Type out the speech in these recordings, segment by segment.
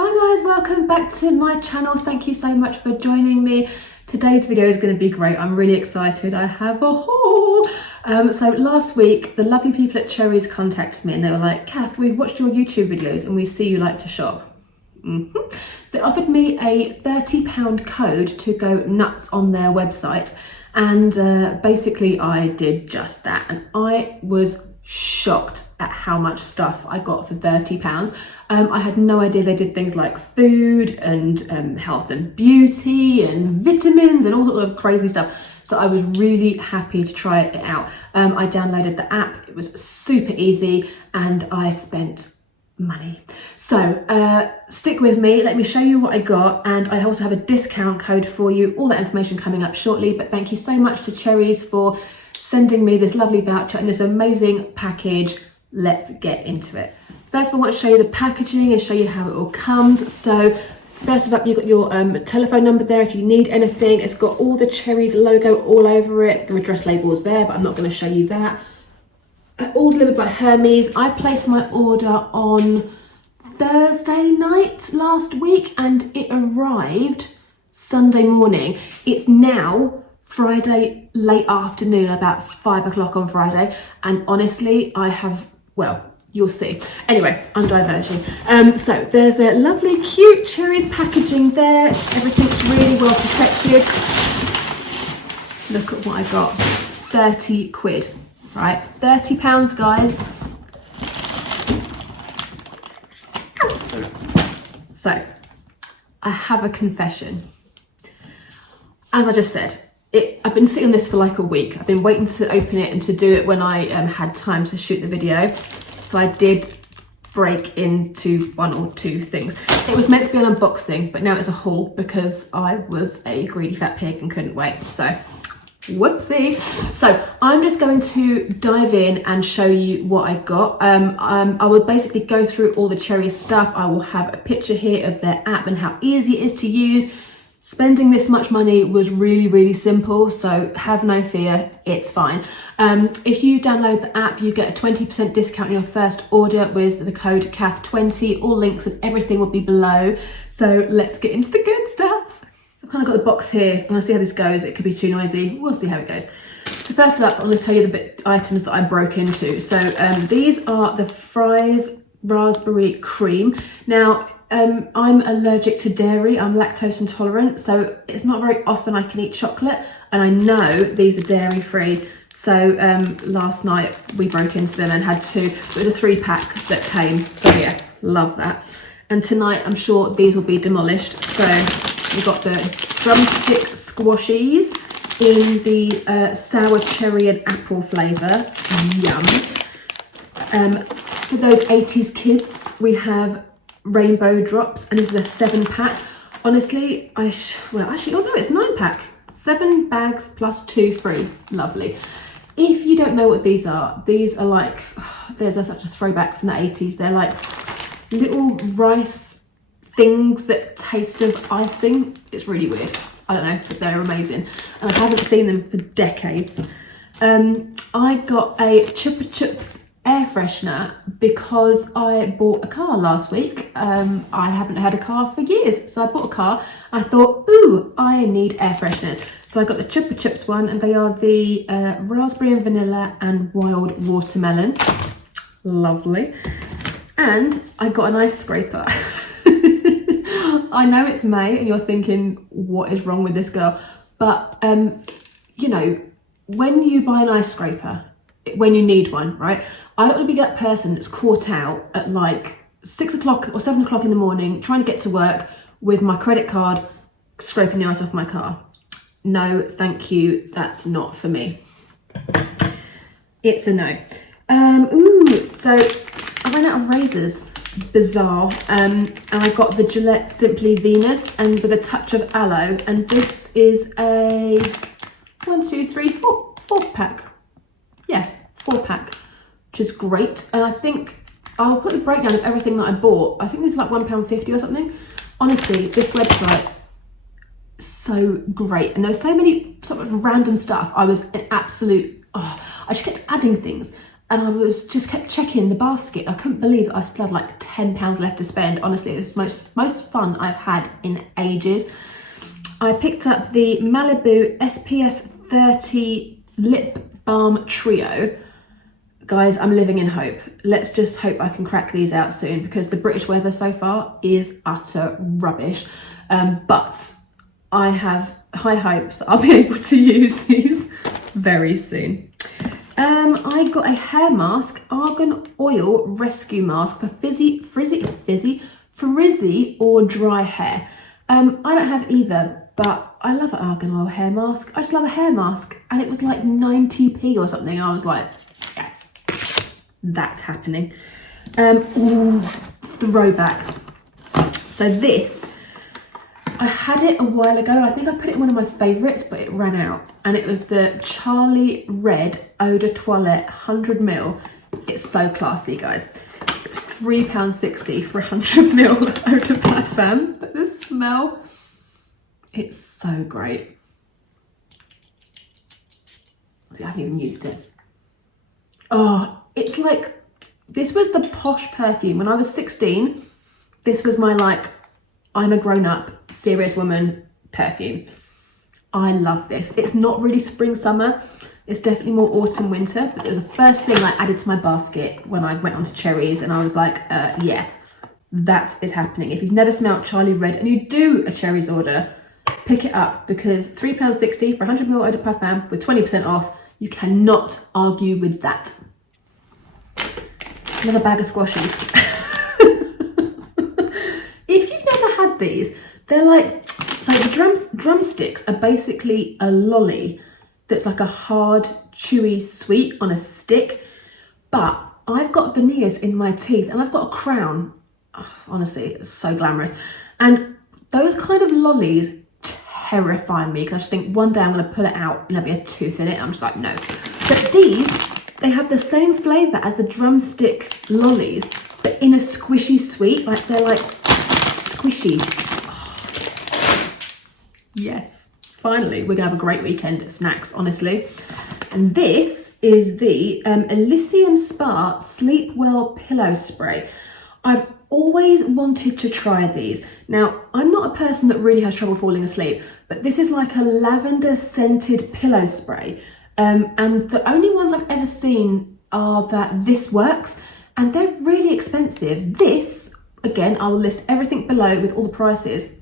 Hi guys, welcome back to my channel. Thank you so much for joining me. Today's video is going to be great. I'm really excited. I have a haul. So last week, the lovely people at Cherryz contacted me and they were like, Cath, we've watched your YouTube videos and we see you like to shop. So they offered me a £30 code to go nuts on their website. And basically I did just that. And I was shocked at how much stuff I got for £30. I had no idea they did things like food and health and beauty and vitamins and all sorts of crazy stuff. So I was really happy to try it out. I downloaded the app, it was super easy and I spent money. So stick with me, let me show you what I got, and I also have a discount code for you. All that information coming up shortly, but thank you so much to Cherryz for sending me this lovely voucher and this amazing package. Let's get into it. First of all, I want to show you the packaging and show you how it all comes. So first of all, you've got your telephone number there if you need anything. It's got all the Cherryz logo all over it. The address label is there, but I'm not going to show you that. All delivered by Hermes. I placed my order on Thursday night last week and it arrived Sunday morning. It's now Friday late afternoon, about 5 o'clock on Friday, and honestly I have, well, you'll see. Anyway, I'm diverging. So there's the lovely cute Cherryz packaging there. Everything's really well protected. Look at what I got. 30 quid, right? £30, guys. So I have a confession. As I just said, I've been sitting on this for like a week. I've been waiting to open it and to do it when I had time to shoot the video. So I did break into one or two things. It was meant to be an unboxing, but now it's a haul because I was a greedy fat pig and couldn't wait. So whoopsie. So I'm just going to dive in and show you what I got. I will basically go through all the Cherryz stuff. I will have a picture here of their app and how easy it is to use. Spending this much money was really simple, so have no fear, it's fine. If you download the app, you get a 20% discount on your first order with the code Cath20. All links and everything will be below. So let's get into the good stuff. So I've kind of got the box here, and I'll see how this goes. It could be too noisy, we'll see how it goes. So first up, I'm going to tell you the items that I broke into. So these are the Fries Raspberry Cream. Now, I'm allergic to dairy, I'm lactose intolerant, so it's not very often I can eat chocolate, and I know these are dairy free. So last night we broke into them and had two. It was a 3-pack that came, so yeah, love that. And tonight I'm sure these will be demolished. So we've got the drumstick squashies in the sour cherry and apple flavour, yum. For those 80s kids, we have rainbow drops, and this is a 7-pack. Honestly, well, actually, oh no, it's 9-pack. 7 bags plus 2 free. Lovely. If you don't know what these are like, there's such a throwback from the 80s. They're like little rice things that taste of icing. It's really weird. I don't know, but they're amazing. And I haven't seen them for decades. I got a Chupa Chups air freshener because I bought a car last week. I haven't had a car for years, so I bought a car. I thought, ooh, I need air fresheners. So I got the Chupa Chups one, and they are the raspberry and vanilla and wild watermelon. Lovely. And I got an ice scraper. I know it's May and you're thinking, what is wrong with this girl? But you know, when you buy an ice scraper, when you need one, right? I don't want to be that person that's caught out at like 6 o'clock or 7 o'clock in the morning trying to get to work with my credit card scraping the ice off my car. No, thank you. That's not for me. It's a no. So I ran out of razors. Bizarre. And I got the Gillette Simply Venus and with a touch of aloe. And this is a 4-pack. Yeah, 4-pack, which is great. And I think I'll put the breakdown of everything that I bought. I think it was like £1.50 or something. Honestly, this website is so great. And there was so many sort of random stuff. I was an absolute, I just kept adding things. And I was just kept checking the basket. I couldn't believe that I still had like £10 left to spend. Honestly, it was the most fun I've had in ages. I picked up the Malibu SPF 30 Lip Balm Trio. Guys, I'm living in hope. Let's just hope I can crack these out soon, because the British weather so far is utter rubbish. But I have high hopes that I'll be able to use these very soon. I got a hair mask, Argan Oil Rescue Mask for frizzy or dry hair. I don't have either, but I love an Argan Oil hair mask. I just love a hair mask, and it was like 90p or something, and I was like, yeah, that's happening. Ooh, throwback. So this, I had it a while ago. I think I put it in one of my favourites, but it ran out. And it was the Charlie Red Eau de Toilette 100ml. It's so classy, guys. It was £3.60 for 100ml Eau de Parfum. But the smell, it's so great. See, I haven't even used it. Oh, it's like, this was the posh perfume. When I was 16, this was my like, I'm a grown-up, serious woman perfume. I love this. It's not really spring, summer. It's definitely more autumn, winter. But it was the first thing I added to my basket when I went onto Cherryz, and I was like, yeah, that is happening. If you've never smelled Charlie Red and you do a Cherryz order, pick it up, because £3.60 for 100ml Eau de Parfum with 20% off. You cannot argue with that. Another bag of squashies. If you've never had these, they're like, so the drumsticks are basically a lolly that's like a hard, chewy sweet on a stick. But I've got veneers in my teeth and I've got a crown. Oh, honestly, it's so glamorous. And those kind of lollies terrify me, because I just think one day I'm going to pull it out and there'll be a tooth in it. I'm just like, no. But these, they have the same flavour as the drumstick lollies, but in a squishy sweet. Like, they're like squishy. Yes, finally, we're gonna have a great weekend at snacks, honestly. And this is the Elysium Spa Sleep Well Pillow Spray. I've always wanted to try these. Now, I'm not a person that really has trouble falling asleep, but this is like a lavender scented pillow spray. And the only ones I've ever seen are that this works, and they're really expensive. This, again, I'll list everything below with all the prices.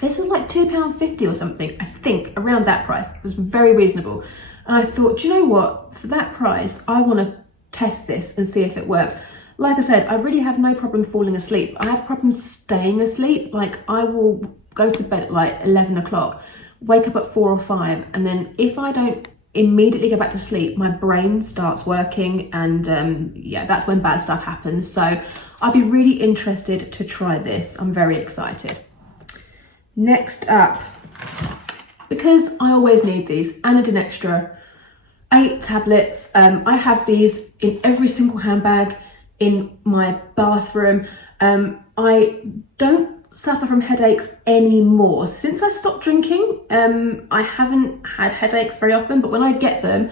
This was like £2.50 or something, I think, around that price. It was very reasonable. And I thought, do you know what? For that price, I want to test this and see if it works. Like I said, I really have no problem falling asleep. I have problems staying asleep. Like, I will go to bed at like 11 o'clock, wake up at 4 or 5, and then if I don't immediately go back to sleep, my brain starts working, and yeah, that's when bad stuff happens. So I'd be really interested to try this. I'm very excited. Next up, because I always need these, Anadin Extra, 8 tablets. I have these in every single handbag in my bathroom. I don't suffer from headaches anymore. Since I stopped drinking, I haven't had headaches very often, but when I get them,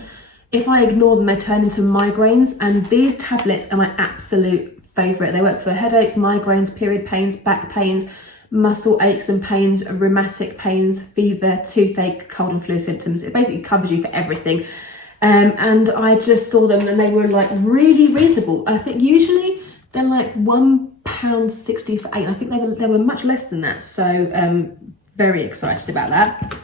if I ignore them, they turn into migraines, and these tablets are my absolute favourite. They work for headaches, migraines, period pains, back pains, muscle aches and pains, rheumatic pains, fever, toothache, cold and flu symptoms. It basically covers you for everything. And I just saw them and they were like really reasonable. I think usually they're like £1.60 for 8. I think they were much less than that. So very excited about that.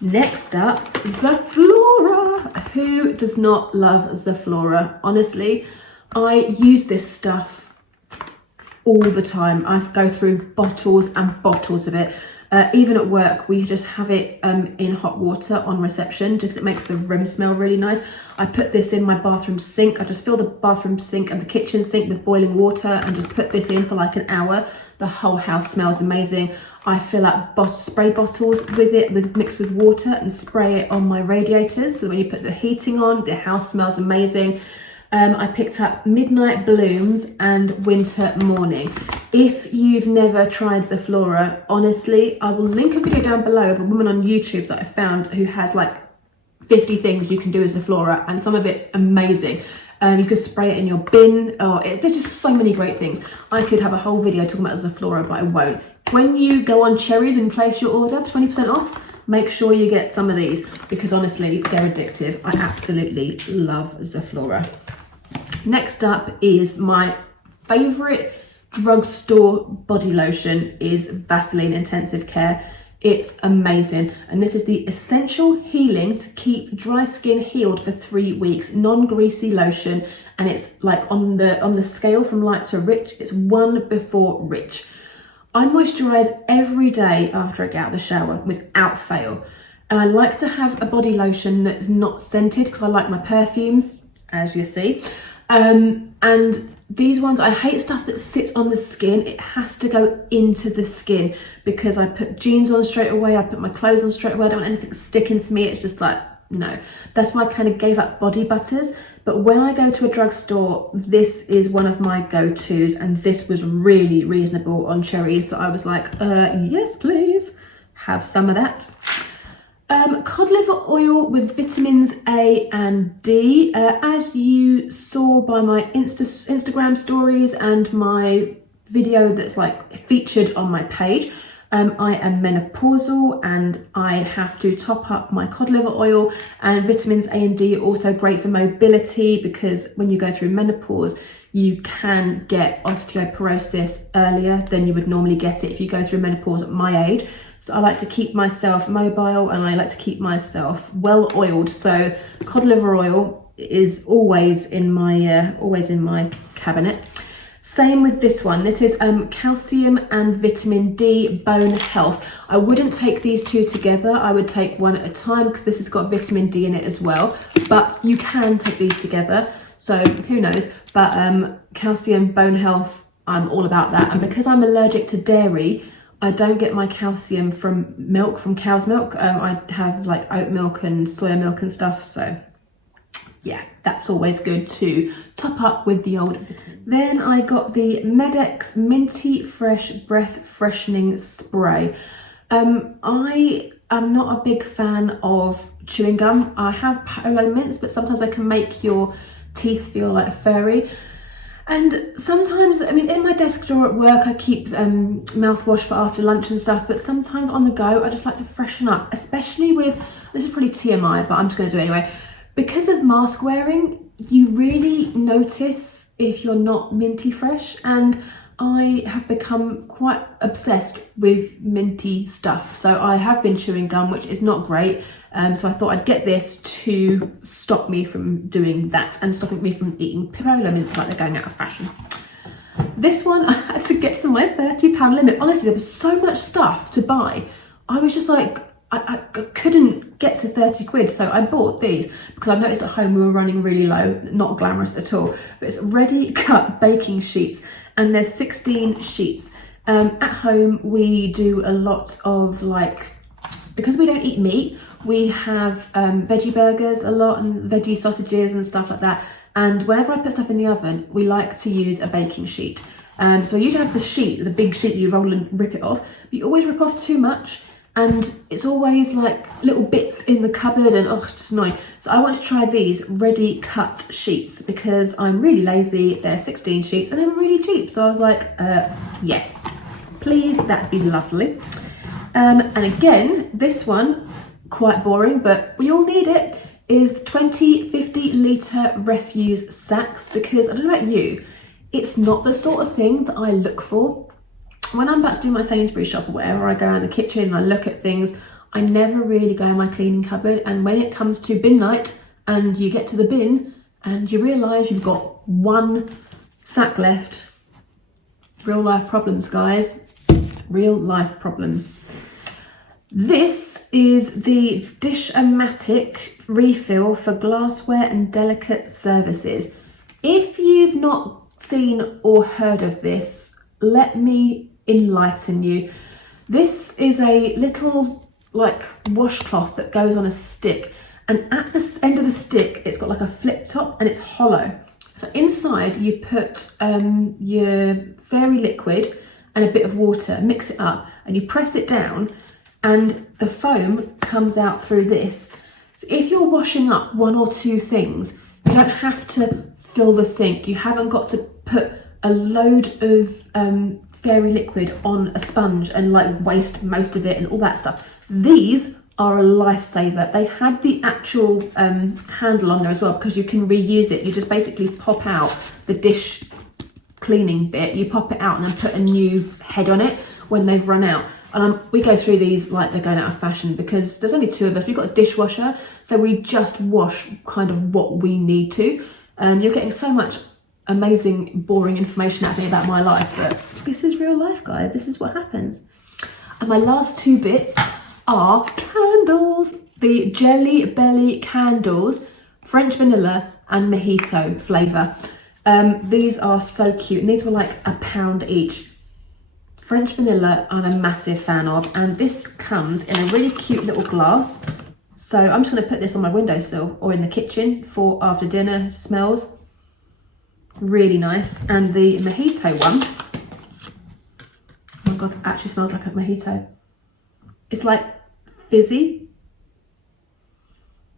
Next up, Zoflora. Who does not love Zoflora? Honestly, I use this stuff all the time. I go through bottles and bottles of it. Even at work, we just have it in hot water on reception because it makes the room smell really nice. I put this in my bathroom sink. I just fill the bathroom sink and the kitchen sink with boiling water and just put this in for like an hour. The whole house smells amazing. I fill up spray bottles with it, mixed with water, and spray it on my radiators. So when you put the heating on, the house smells amazing. I picked up Midnight Blooms and Winter Morning. If you've never tried Zoflora, honestly, I will link a video down below of a woman on YouTube that I found who has like 50 things you can do with Zoflora, and some of it's amazing. You could spray it in your bin. There's just so many great things. I could have a whole video talking about Zoflora, but I won't. When you go on Cherryz and place your order, 20% off, make sure you get some of these because honestly, they're addictive. I absolutely love Zoflora. Next up is my favourite drugstore body lotion is Vaseline Intensive Care. It's amazing, and this is the essential healing to keep dry skin healed for 3 weeks, non-greasy lotion, and it's like on the scale from light to rich, it's 1 before rich. I moisturise every day after I get out of the shower without fail, and I like to have a body lotion that's not scented because I like my perfumes, as you see, and these ones, I hate stuff that sits on the skin. It has to go into the skin because I put jeans on straight away, I put my clothes on straight away, I don't want anything sticking to me. It's just like, no. That's why I kind of gave up body butters. But when I go to a drugstore, this is one of my go-tos, and this was really reasonable on Cherryz. So I was like, yes, please, have some of that. Cod liver oil with vitamins A and D. As you saw by my Instagram stories and my video that's like featured on my page, I am menopausal and I have to top up my cod liver oil, and vitamins A and D are also great for mobility because when you go through menopause, you can get osteoporosis earlier than you would normally get it if you go through menopause at my age. So I like to keep myself mobile and I like to keep myself well oiled. So cod liver oil is always in my cabinet. Same with this one. This is calcium and vitamin D bone health. I wouldn't take these two together. I would take one at a time because this has got vitamin D in it as well. But you can take these together. So who knows? But calcium, bone health, I'm all about that. And because I'm allergic to dairy, I don't get my calcium from milk, from cow's milk. I have like oat milk and soya milk and stuff. So yeah, that's always good to top up with the old vitamin. Then I got the Medex Minty Fresh Breath Freshening Spray. I am not a big fan of chewing gum. I have Polo mints, but sometimes they can make your teeth feel like furry. And sometimes, I mean, in my desk drawer at work, I keep mouthwash for after lunch and stuff, but sometimes on the go, I just like to freshen up, especially with, this is probably TMI, but I'm just going to do it anyway. Because of mask wearing, you really notice if you're not minty fresh, and I have become quite obsessed with minty stuff. So I have been chewing gum, which is not great. So I thought I'd get this to stop me from doing that and stopping me from eating Polo mints like they're going out of fashion. This one, I had to get to my £30 limit. Honestly, there was so much stuff to buy. I was just like, I couldn't get to 30 quid. So I bought these because I noticed at home we were running really low, not glamorous at all. But it's ready cut baking sheets, and there's 16 sheets. At home, we do a lot of because we don't eat meat, we have veggie burgers a lot and veggie sausages and stuff like that. And whenever I put stuff in the oven, we like to use a baking sheet. So I usually have the sheet, the big sheet that you roll and rip it off. But you always rip off too much, and it's always like little bits in the cupboard, and it's just annoying. So I want to try these ready cut sheets because I'm really lazy. They're 16 sheets and they're really cheap. So I was like, yes, please, that'd be lovely. And again, this one, quite boring, but we all need it, is 50 litre refuse sacks, because I don't know about you, it's not the sort of thing that I look for. When I'm about to do my Sainsbury's shop or whatever, I go around the kitchen and I look at things, I never really go in my cleaning cupboard. And when it comes to bin night and you get to the bin and you realise you've got one sack left, real life problems, guys, real life problems. This is the Dish-O-Matic refill for glassware and delicate services. If you've not seen or heard of this, let me enlighten you. This is a little washcloth that goes on a stick, and at the end of the stick it's got like a flip top and it's hollow. So inside you put your fairy liquid and a bit of water, mix it up, and you press it down, and the foam comes out through this. So if you're washing up one or two things, You don't have to fill the sink. You haven't got to put a load of fairy liquid on a sponge and like waste most of it and all that stuff. These are a lifesaver. They had the actual handle on there as well, because you can reuse it. You just basically pop out the dish cleaning bit, you pop it out and then put a new head on it when they've run out. And we go through these like they're going out of fashion, because there's only 2 of us. We've got a dishwasher, so we just wash kind of what we need to. You're getting so much amazing, boring information out of me about my life, but this is real life, guys. This is what happens. And my last 2 bits are candles. The Jelly Belly candles, French vanilla and mojito flavour. These are so cute, and these were like £1 each. French vanilla I'm a massive fan of, and this comes in a really cute little glass. So I'm just going to put this on my windowsill or in the kitchen for after dinner smells. Really nice. And the mojito one, oh my god, it actually smells like a mojito. It's like fizzy.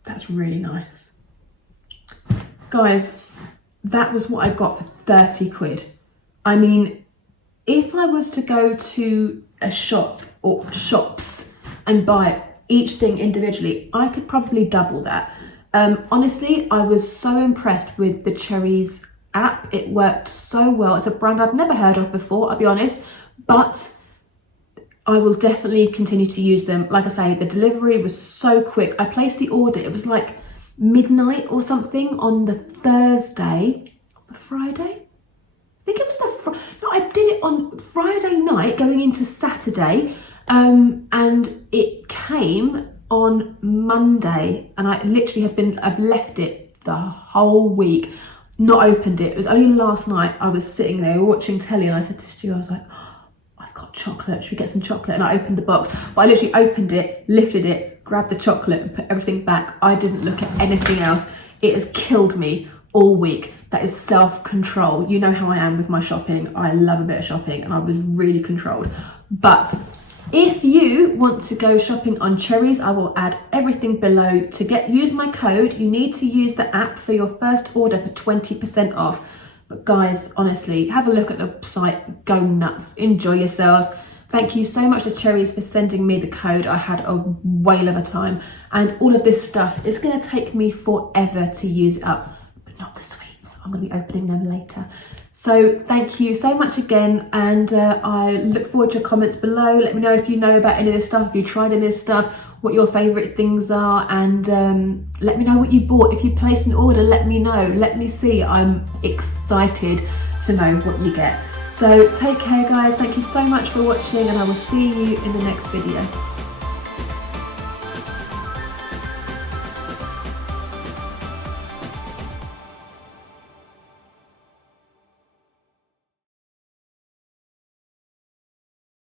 That's really nice. Guys, that was what I got for 30 quid. I mean, if I was to go to a shop or shops and buy each thing individually, I could probably double that. Honestly, I was so impressed with the Cherryz app. It worked so well. It's a brand I've never heard of before, I'll be honest, but I will definitely continue to use them. Like I say, the delivery was so quick. I placed the order, it was like midnight or something on the Thursday, the Friday? I think it was no, I did it on Friday night going into Saturday, and it came on Monday, and I literally I've left it the whole week, not opened it. It was only last night I was sitting there watching telly, and I said to Stu, I was like, oh, I've got chocolate, should we get some chocolate? And I opened the box, but I literally opened it, lifted it, grabbed the chocolate and put everything back. I didn't look at anything else. It has killed me all week. That is self-control. You know how I am with my shopping. I love a bit of shopping, and I was really controlled. But if you want to go shopping on Cherryz, I will add everything below. To use my code, you need to use the app for your first order for 20% off. But guys, honestly, have a look at the site, go nuts, enjoy yourselves. Thank you so much to Cherryz for sending me the code. I had a whale of a time, and all of this stuff is going to take me forever to use it up, but not the sweets. I'm going to be opening them later. So thank you so much again, and I look forward to your comments below. Let me know if you know about any of this stuff, if you tried any of this stuff, what your favourite things are, and let me know what you bought. If you placed an order, let me know. Let me see. I'm excited to know what you get. So take care, guys. Thank you so much for watching, and I will see you in the next video.